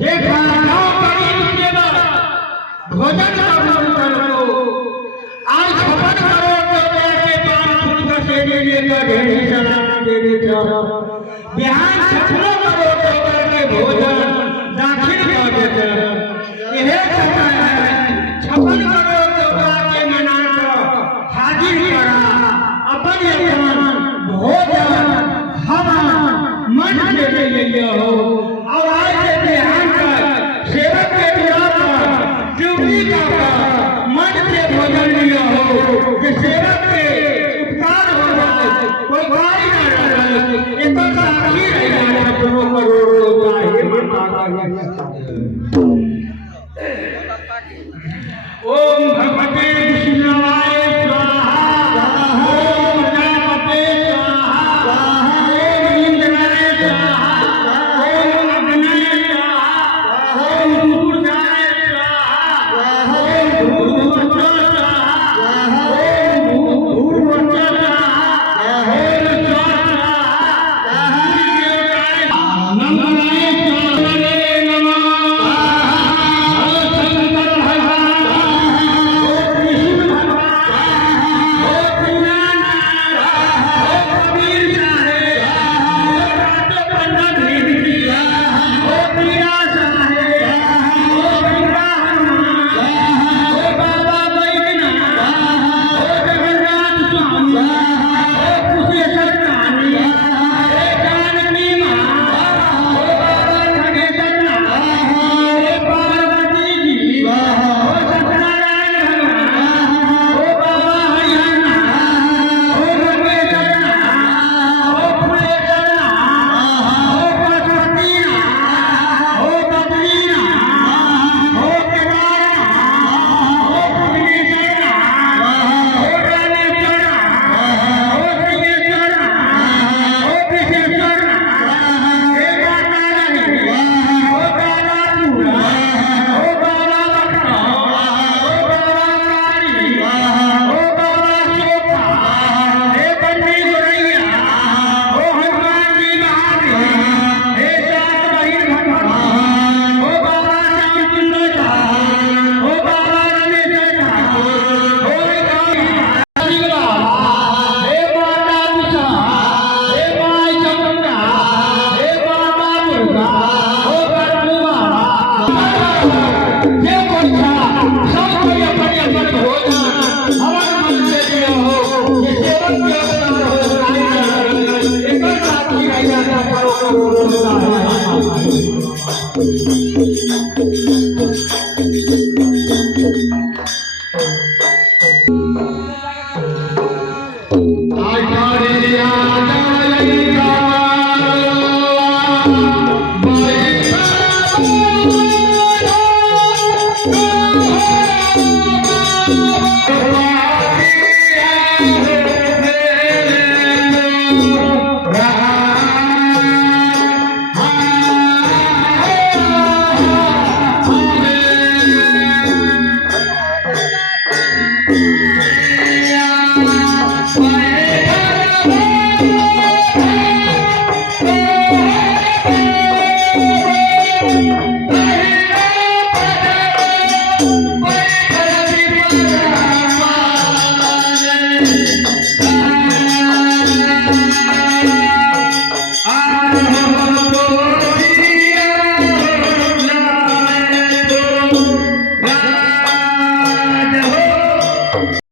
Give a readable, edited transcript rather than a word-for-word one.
हे खाना करी के बाद भोजन करो आज खबर करो तो के पान फूल का सेने लेकर ढेरी सलाम तेरे चरण बिहान सफलो करो तो के भोजन दाखिल कर देते यह समय है छपन करो तो के मना हाजिर करा अपन भोजन हम मन से ले हो और आज से ध्यान कर सेवक के द्वार पर ड्यूटी का मन से भोजन लिया हो कि सेवक के उपकार हो जाए कोई गाड़ी ना रहे एक साक्षी रहेगा करोड़ों करोड़ों का हे माता ओम भगवते विष्णुवाय